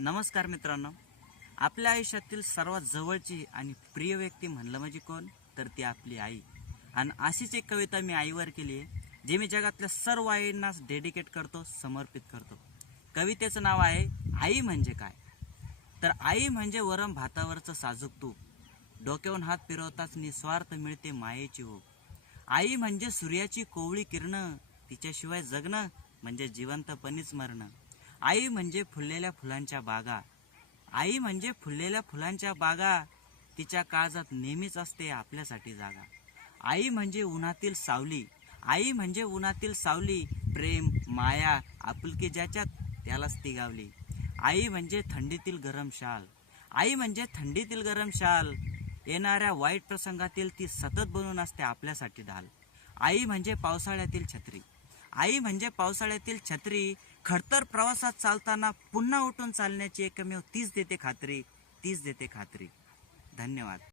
नमस्कार मित्रांनो, आपल्या आयुष्यातील सर्वात जवळची आणि प्रिय व्यक्ती म्हणलं म्हणजे कोण, तर ती आपली आई. आणि अशीच एक कविता मी आईवर केली आहे, जी मी जगातल्या सर्व आईंना डेडिकेट करतो, समर्पित करतो. कवितेचं नाव आहे आई म्हणजे काय. तर आई म्हणजे वरम भातावरचं साजूक तूप, डोक्यावरून हात फिरवताच निस्वार्थ मिळते मायेची ओढ. आई म्हणजे सूर्याची कोवळी किरणं, तिच्याशिवाय जगणं म्हणजे जिवंतपणीच मरणं. आई म्हणजे फुललेल्या फुलांच्या बागा, आई म्हणजे फुललेल्या फुलांच्या बागा, तिच्या काळजात नेहमीच असते आपल्यासाठी जागा. आई म्हणजे उन्हातील सावली, आई म्हणजे उन्हातील सावली, प्रेम माया आपुलकी ज्याच्यात त्यालाच ती गावली. आई म्हणजे थंडीतील गरम शाल, आई म्हणजे थंडीतील गरम शाल, येणाऱ्या वाईट प्रसंगातील ती सतत बनून असते आपल्यासाठी ढाल. आई म्हणजे पावसाळ्यातील छत्री, आई म्हणजे पावसाळ्यातील छत्री, खडतर प्रवासात चालताना पुन्हा उठून चालण्याची एकमेव तीच देते खात्री, तीच देते खात्री. धन्यवाद.